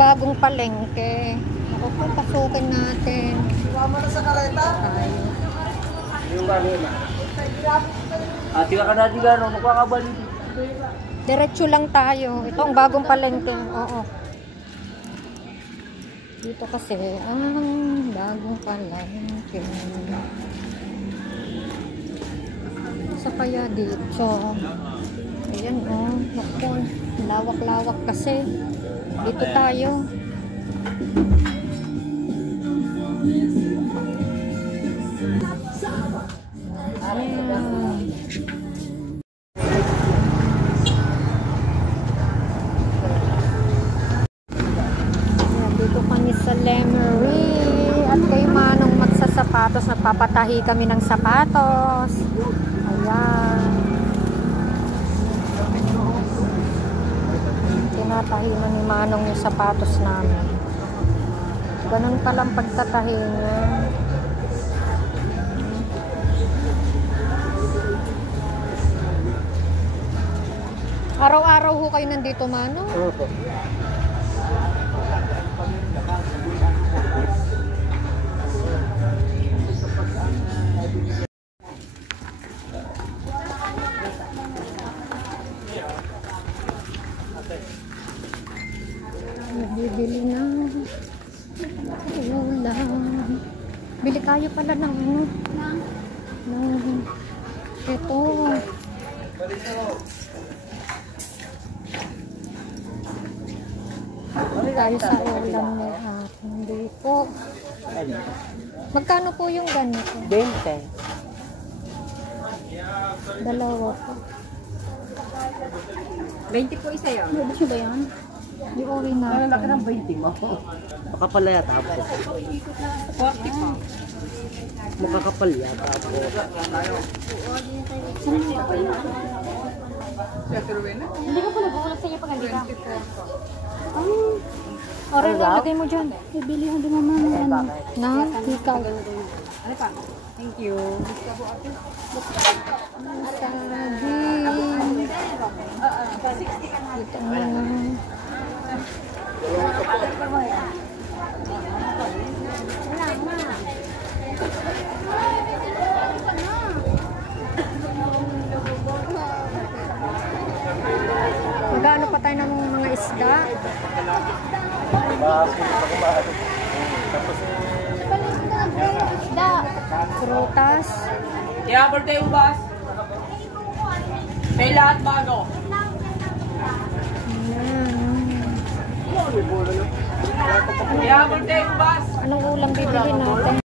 bagong palengke. Ako po, pasukin natin. Sumama na sa kareta. Tayo. Yung kanina. Ati ka na di gano'n, magkakabali. Diretso lang tayo. Ito ang bagong palengke. Oo. Dito kasi ang bagong palengke. Sa kaya dito. Ayan oh. Naku. Lawak-lawak kasi. Dito tayo. Dito kami sa Lemery at kay Manong magsasapatos, nagpapatahi kami ng sapatos. Ayan, tinatahi na ni Manong yung sapatos namin. Ganun palang pagtatahi niya. Araw-araw ho kayo nandito, Manong? Opo. Bibili na ulam. Bili tayo pala ng ano? Ito. Bili tayo sa ulam ni Hindi po. Magkano po yung ganito? 20. Dalawa po. 20 po isa yun. Pwede siya ba yan? Di okay na. Ano laki ng 20 mo? Makapal yata po. 40 po. Makakapal yata po. Hindi ko po nag-uulap sa inyo pag hindi ka. Oray na, lagay mo dyan. Ibilihan din naman na ikaw. Ano pa? Thank you. Saging. Dito na. Magano pa tayo ng mga isda? Prutas. Yeah, birthday ubas. May lahat bago. Yeah, birthday ubas. Anong ulam bibili natin?